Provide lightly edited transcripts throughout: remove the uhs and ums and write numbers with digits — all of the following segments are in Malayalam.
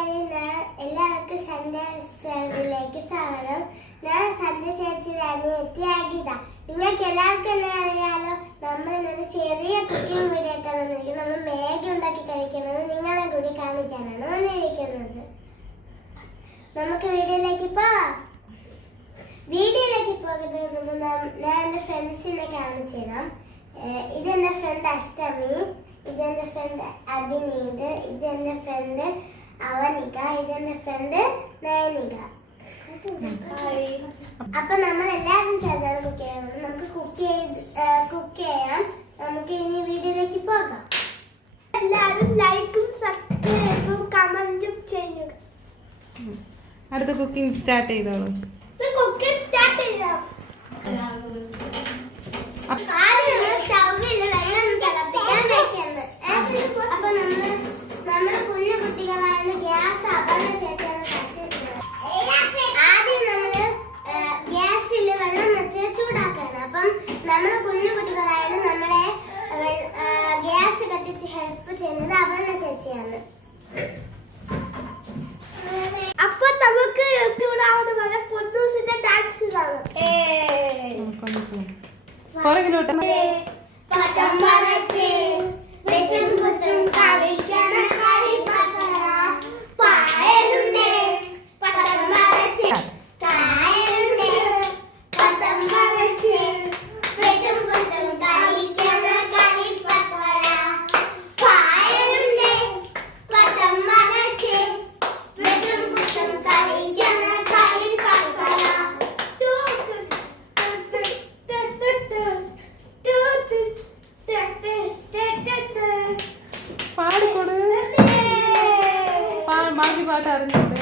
കൂട്ടുകാരെ, എല്ലാവർക്കും സൺഡേ സ്റ്റോറിയിലേക്ക് സ്വാഗതം. ഞാൻ സൺഡേ ചേച്ചിയുടെ അനിയത്തി ആഗിത. നിങ്ങൾക്ക് എല്ലാവർക്കും എന്നെ അറിയാലോ, നമ്മൾ ഇന്നൊരു ചെറിയ കുക്കിംഗ് വീഡിയോ ആയിട്ടാണ് വന്നിരിക്കുന്നത്. നമ്മൾ മാഗി ഉണ്ടാക്കി കഴിക്കുന്നത് നിങ്ങളെ കൂടി കാണിക്കാനാണ് വന്നിരിക്കുന്നത്. നമുക്ക് വീഡിയോയിലേക്ക് പോകാം. വീഡിയോയിലേക്ക് പോകുന്നതിന് മുമ്പ് ഞാൻ എൻ്റെ ഫ്രണ്ട്സിനെ കാണിച്ചു തരാം. ഇതെൻ്റെ ഫ്രണ്ട് അഷ്ടമി, ഇതെന്റെ ഫ്രണ്ട് അഭിനീത്, ഇതെന്റെ ഫ്രണ്ട് അവനിക, ഇതെന്റെ ഫ്രണ്ട് നയനിക. അപ്പൊ നമ്മൾ എല്ലാവരും ചേർന്നാണ് കുക്ക് ചെയ്യാൻ. നമുക്ക് കുക്ക് ചെയ്യാം. നമുക്ക് ഇനി വീഡിയോയിലേക്ക് പോകാം. എല്ലാവരും ലൈക്കും സബ്സ്ക്രൈബും കമന്റും ചെയ്യുക. അടുത്ത കുക്കിംഗ് സ്റ്റാർട്ട് ചെയ്തോളൂ. കുക്കിംഗ് സ്റ്റാർട്ട് ചെയ്യാം. നമ്മുടെ കുഞ്ഞു കുട്ടികളാണ് ഗ്യാസ് അപകടം ചേർക്കാണ് കത്തിച്ചത്. ആദ്യം നമ്മള് ഗ്യാസിൽ വെള്ളം വെച്ച് ചൂടാക്കാണ്. അപ്പം നമ്മള് കുഞ്ഞു കുട്ടികളാണ് നമ്മളെ ഗ്യാസ് കത്തിച്ച് ഹെൽപ്പ് ചെയ്യുന്നത് അപർണ ചേച്ചിയാണ്. അപ്പൊ നമുക്ക് ചൂടാവുന്ന വരെ പൊന്നൂസിന്റെ ഡാൻസ് കാണാം. പുറകിലോട്ട് ബാക്കി പാട്ട് അറിഞ്ഞിട്ട്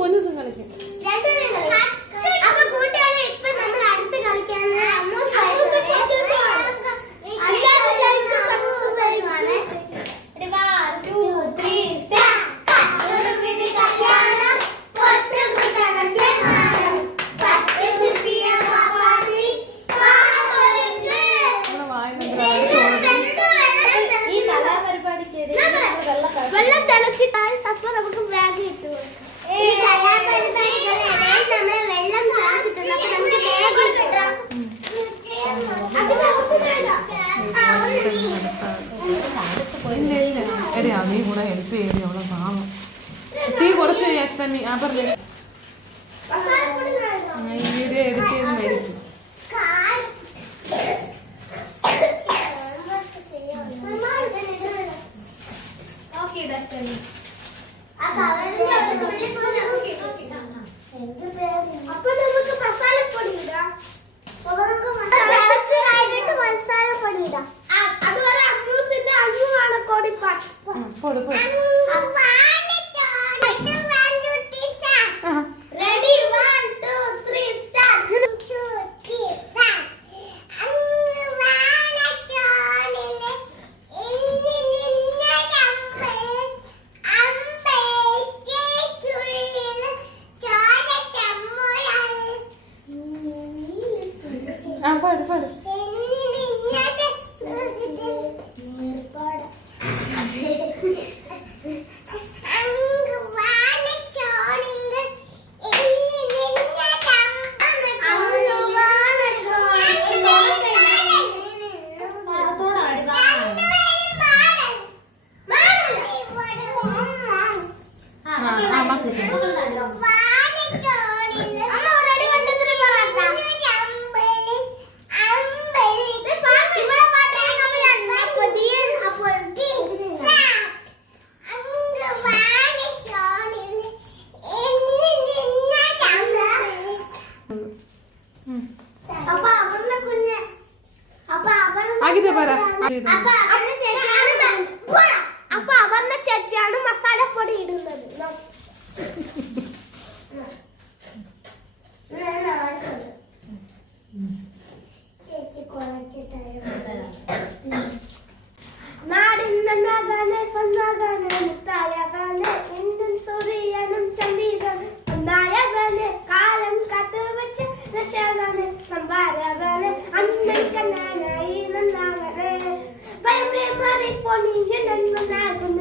പൊന്നൂസും കളിക്കും. വെള്ളം തിളച്ചിട്ടാൽ അപ്പൊ നമുക്ക് മാഗി കിട്ടും. നീ കൂടെ ഹെൽപ്പ് ചെയ്യോളാം പാവം. തീ കുറച്ച് അഷ്ടമി ആ പറഞ്ഞു ഈ വീഡിയോ എഡിറ്റ് ചെയ്ത് മേടിക്കും. അപ്പൊ നമുക്ക് മസാലപ്പൊടി ഇടാം. മസാലപ്പൊടി ഇടാം. അതുപോലെ അമ്മൂസിന്റെ അമ്മൂമാണ് കൊടിപ്പാട്ട്. Ready 1 2 3 start. അപ്പൊ അപർണ ചേച്ചിയാണ് മസാലപ്പൊടി ഇടുന്നത്. നാടിന്നഗാനെ പൊന്നാഗാനെ മുത്തായഗാനെ ഇന്ത്യൻ സൂര്യനും ചന്ദ്രനും നായകനെ കാലം കാത്തു വെച്ച് രക്ഷാഗാനെ ഓണം വരവന് അന്നയ്ക്ക് ഞാനായി നന്നാവന് പഴമേ മാറിപ്പോ നീ നന്മ നൽകുന്നു